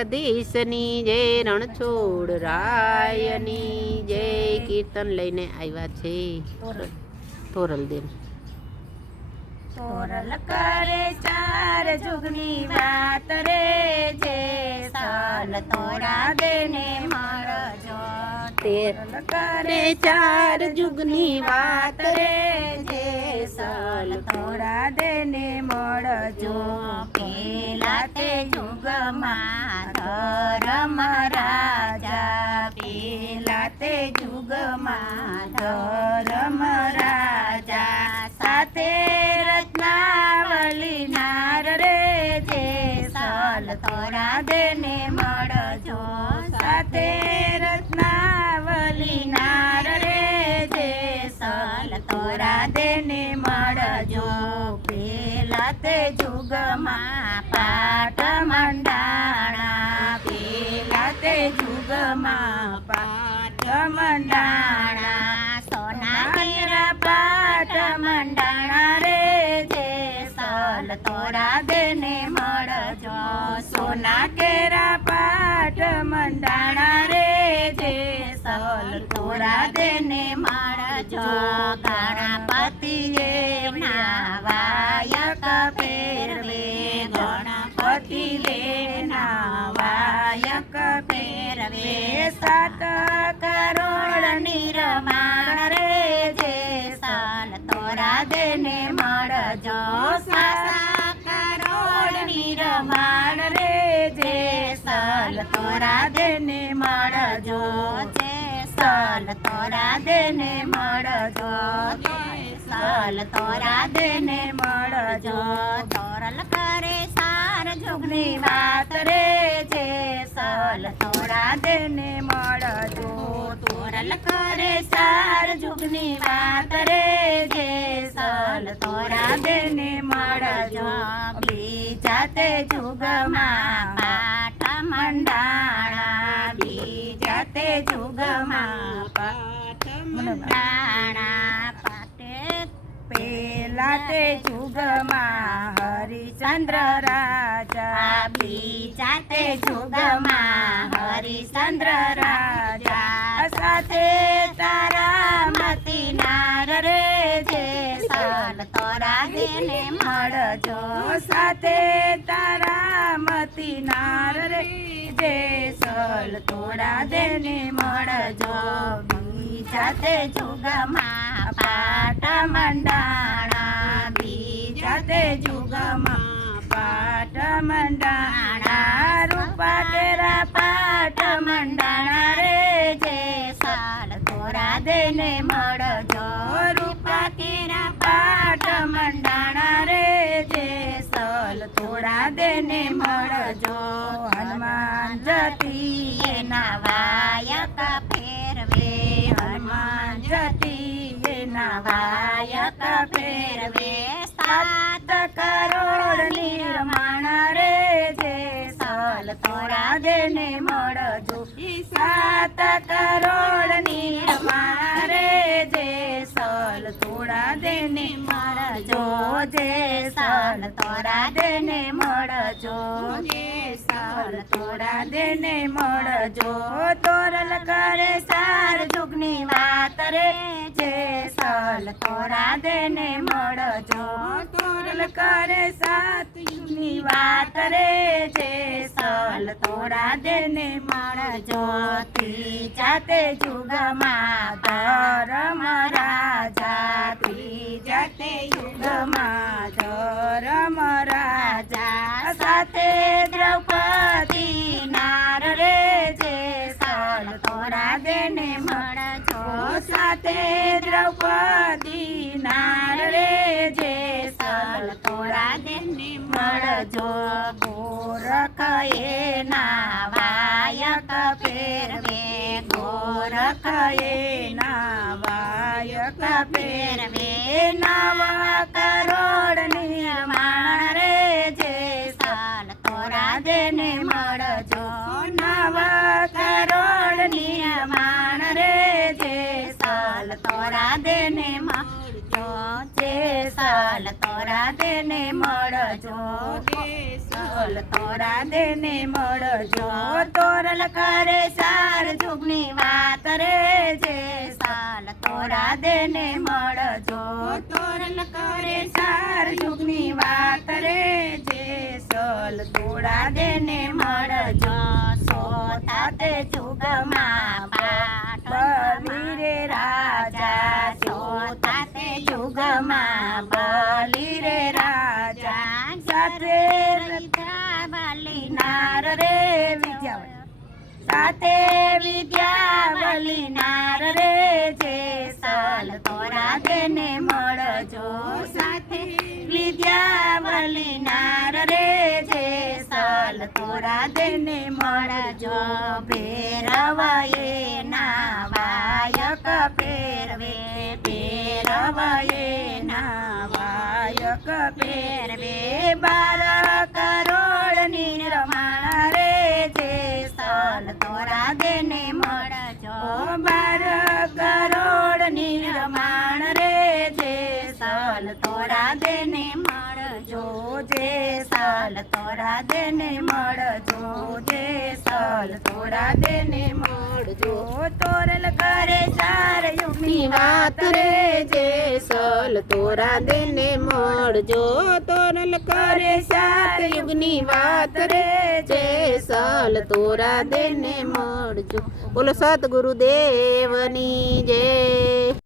દ્વારકધીશની જય રણછોડ રાયની જય કીર્તન લઈને આવ્યા છે. તોરલદેવ. તોરલ કરે ચાર જુગની વાત રે છે. સાલ તોરા દેને કરે ચાર જુગની વાત રે જે સાલ તોરા દેને મળજો પેલા તે જુગમાં રાજા પેલા તે જુગમાં ધરમ રાજા સાથે રત્નાવલી નાર રે જે સલ તોરા દેને મળજો. સાથે રત્નાવલી નાર રે જે તો તોરા દેને મળજો. પેલા તે જુગમાં તે જુગમાં પાટ મંડાણા સોના કેરા પાટ મંડાણા રે જે સાલ તોરા દેને મળજો. સોના કેરા પાટ મંડાણા રે દેવના વાયક મળજો સાત કરોડ નિર્માણ રે જે સલ તોરા દેને મળજો જે સાલ તોરા દેને મળજો સાલ તોરા દેને મળજો તોરલ કરે સાર જુગની વાત રે જે સાલ કરે સાર જુગની વાત રે જે સાલ તોરા દેને મળજો બીજા તે જુગમાં પાટ મંડાણા બીજા તે જુગમાં પેલા તે જુગમાં હરિચંદ્ર રાજા બીજા તે જુગમાં હરિચંદ્ર સાથે તારા મતી નાર રે જે સાલ તોરા દેને મળજો. સાથે તારા મતી નાર રે જે સાલ તોરા દેને મળજો. બીજા તે જુગમાં પાટ મંડાણા. બીજા તે જુગમાં પાટ મંડાણા. રૂપા તેરા પાટ મંડાણા રે તોરા દેને મળજો રૂપા કેરા પાઠ મંડાણા રે જે સલ થોડા દેને મળજો હનુમાન જતી એના વાયતા ફેરવે. હનુમાન જતી એના વાયતા ફેરવે. સાત કરોડ નિર્માણ રે જે સલ થોડા દેને મળજો સાત કરોડ નિર્માણ રે જે સાલ તોડા દેને મળજો જે સાલ તોરા દેને મળજો જે સાલ તોરા દેને મળજો તોરલ કરે સાર જુગની વાત રે, જે સાલ તોરા દેને મળજો તોરલ કરે સાત જુગની વાત રે, જે સાલ તોરા દેને મળજો તી જાતે જુગમાં ધરમ રાજા ત્રીજા તે યુગમાં ધર્મ રાજા સાથે દ્રૌપદી નાર રે જે સાલ તોરા દેને મળજો સાથે દ્રૌપદી નાર રે જે સાલ તોરા દેને મળજો ગોરખ એના વાયક ફેરવે. ગોરખ એના વાયક ફેરવે નવ કરોડ નિર્માણ રે જે સાલ તોરા દેને મળજો. નવ કરોડ નિર્માણ રે જે સાલ તોરા દેને મળજો. જે સાલ તોરા દેને મળજો. સલ તોરા દેને મળજો તોરલ કરે સાર જુગની વાત રે જે સાલ તોરા દેને મળજો તોરલ કરે સાર જુગની વાત રે જે સલ તોડા દેને મળજો સોતા તે જુગમાં પાટ રે રાજા સોતા તે જુગમાં સાથે વિદ્યાવલી નાર રે જે સાલ તોરા દેને મળજો સાથે. વિદ્યાવલી નાર રે જે સાલ તોરા દેને મળજો. ભેરવયે ના પેરવે ફેરવે, ભેરવયે ના વાયક સલ તોરા દેને મળજો, જે સલ તોરા દેને મળજો. તોરલ કરે ચાર યુગની વાત રે, જે સલ તોરા દેને મળજો. તોરલ કરે સાત યુગની વાત રે, જે સલ તોરા દેને મળજો. બોલો સત ગુરુદેવની જય.